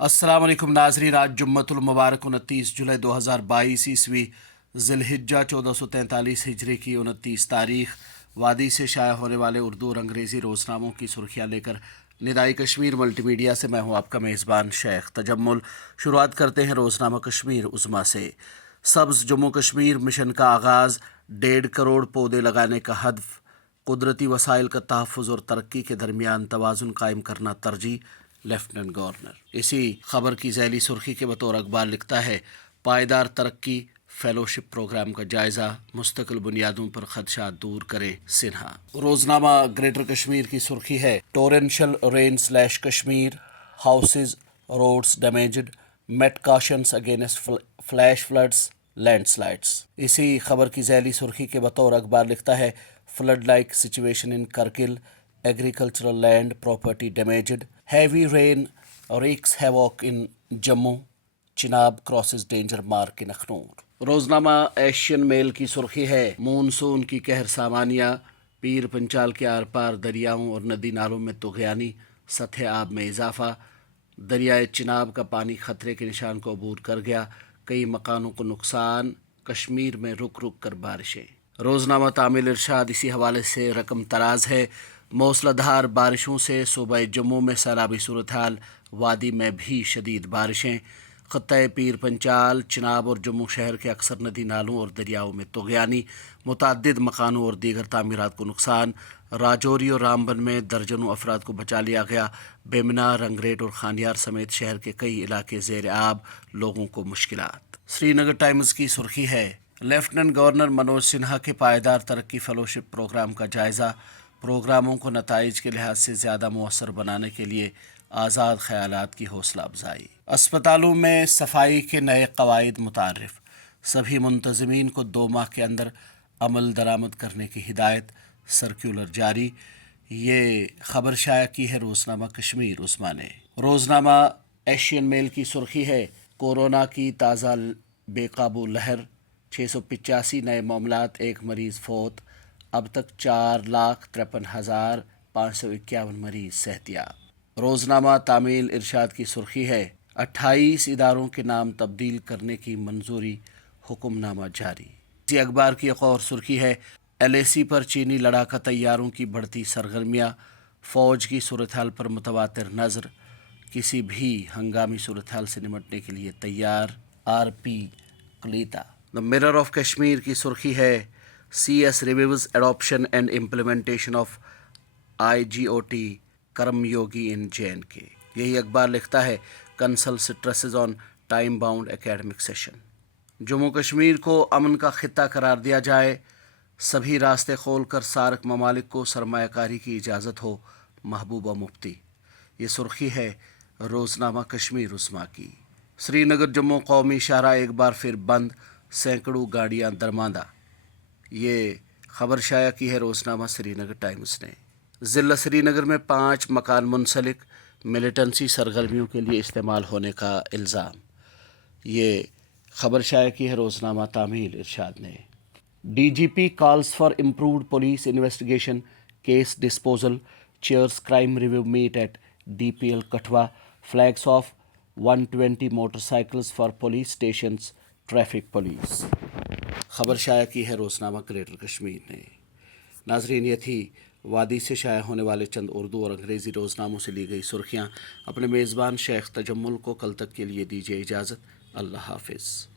अस्सलाम वालेकुम नाजरीन। आज जुम्मतुल मुबारक 29 जुलाई 2022 ईस्वी ज़िलहिज्जा 1443 हिजरी की 29 तारीख। वादी से शाया होने वाले उर्दू और अंग्रेज़ी रोज़नामों की सुर्खियाँ लेकर निदाई कश्मीर मल्टीमीडिया से मैं हूँ आपका मेज़बान शेख तजम्मुल। शुरुआत करते हैं रोज़नामा कश्मीर उज़्मा से। सब्ज़ जम्मू कश्मीर मिशन का आगाज़, 1.5 करोड़ पौधे लगाने का हदफ, कुदरती वसाइल का तहफ़्फ़ुज़ और तरक्की के दरमियान तवाज़ुन कायम करना तरजीह, लेफ्टिनेंट गवर्नर। इसी खबर की ज़ैली सुर्खी के बतौर अखबार लिखता है, पायदार तरक्की फेलोशिप प्रोग्राम का जायज़ा, मुस्तकिल बुनियादों पर खदशात दूर करे सिन्हा। रोज़नामा ग्रेटर कश्मीर की सुर्खी है, torrential rain slash Kashmir, houses roads damaged, met cautions against flash floods landslides. इसी खबर की ज़ैली सुर्खी के बतौर अखबार लिखता है, flood like situation in Kargil, agricultural land property damaged, heavy rain wreaks havoc in Jammu, Chenab crosses danger mark in Akhnoor. रोजनामा एशियन मेल की सुर्खी है, मानसून की कहर सामानिया, पीर पंचाल के आर पार दरियाओं और नदी नालों में तुग़यानी, सतह आब में इजाफा, दरियाए चिनाब का पानी खतरे के निशान को अबूर कर गया, कई मकानों को नुकसान, कश्मीर में रुक रुक कर बारिशें। रोज़नामा तामील इरशाद इसी हवाले से रकम तराज है, मौसलाधार बारिशों से सूबा जम्मू में सैलाबी सूरत हाल, वादी में भी शदीद बारिशें, ख़त्ते पीर पंचाल, चिनाब और जम्मू शहर के अक्सर नदी नालों और दरियाओं में तुग़यानी, मुतअद्दिद मकानों और दीगर तामीरात को नुकसान, राजौरी और रामबन में दर्जनों अफराद को बचा लिया गया, बेमना, रंगरेट और खानियार समेत शहर के कई इलाके ज़ेर आब, लोगों को मुश्किलात। श्रीनगर टाइम्स की सुर्खी है, लेफ्टिनेंट गवर्नर मनोज सिन्हा के पायदार तरक्की फेलोशिप प्रोग्राम का जायज़ा, प्रोग्रामों को नताइज के लिहाज से ज़्यादा मौसर बनाने के लिए आज़ाद ख़यालात की हौसला अफजाई। अस्पतालों में सफाई के नए कवायद मुतारिफ, सभी मुंतज़मीन को 2 माह के अंदर अमल दरामद करने की हिदायत, सर्कुलर जारी। ये खबर शाया की है रोज़नामा कश्मीर उस्मा ने। रोज़नामा एशियन मेल की सुर्खी है, कोरोना की ताज़ा बेकाबू लहर, 685 नए मामलात, 1 मरीज़ फौत, अब तक 4,53,551 मरीज सेहतियाब। रोज़नामा तामील इरशाद की सुर्खी है, 28 इदारों के नाम तब्दील करने की मंजूरी, हुक्मनामा जारी। इसी अखबार की एक और सुर्खी है, LAC पर चीनी लड़ाका तैयारों की बढ़ती सरगर्मियाँ, फ़ौज की सूरत हाल पर मुतवातिर नज़र, किसी भी हंगामी सूरत हाल से निमटने के लिए तैयार, RP Kalita. The mirror of Kashmir की सुर्खी है, CS reviews adoption and implementation of IGOT Karmayogi in JNK। यही अखबार लिखता है, Kansal stresses on time bound academic session. Jammu Kashmir को अमन का खित्ता करार दिया जाए, सभी रास्ते खोलकर सार्क ममालिक को सरमायाकारी की इजाज़त हो, महबूबा मुफ्ती। ये सुर्खी है रोज़नामा कश्मीर उस्मा की। श्रीनगर जम्मू कौमी शाहरा एक बार फिर बंद, सैकड़ों गाड़ियाँ दरमांदा। ये खबर शाया की है रोज़नामा श्रीनगर टाइम्स ने। ज़िला श्रीनगर में 5 मकान मुंसलिक, मिलिटेंसी सरगर्मियों के लिए इस्तेमाल होने का इल्ज़ाम। ये खबर शाया की है रोज़नामा तामील इरशाद ने। DGP calls for improved police investigation, case disposal, chairs crime review meet at DPL Kathua, flags off 120 motorcycles for police stations, traffic police. खबर शाया की है रोज़नामा ग्रेटर कश्मीर ने। नाजरीन, ये थी वादी से शाया होने वाले चंद उर्दू और अंग्रेज़ी रोज़नामों से ली गई सुर्खियाँ। अपने मेज़बान शेख तजम्मुल को कल तक के लिए दीजिए इजाज़त। अल्लाह हाफिज़।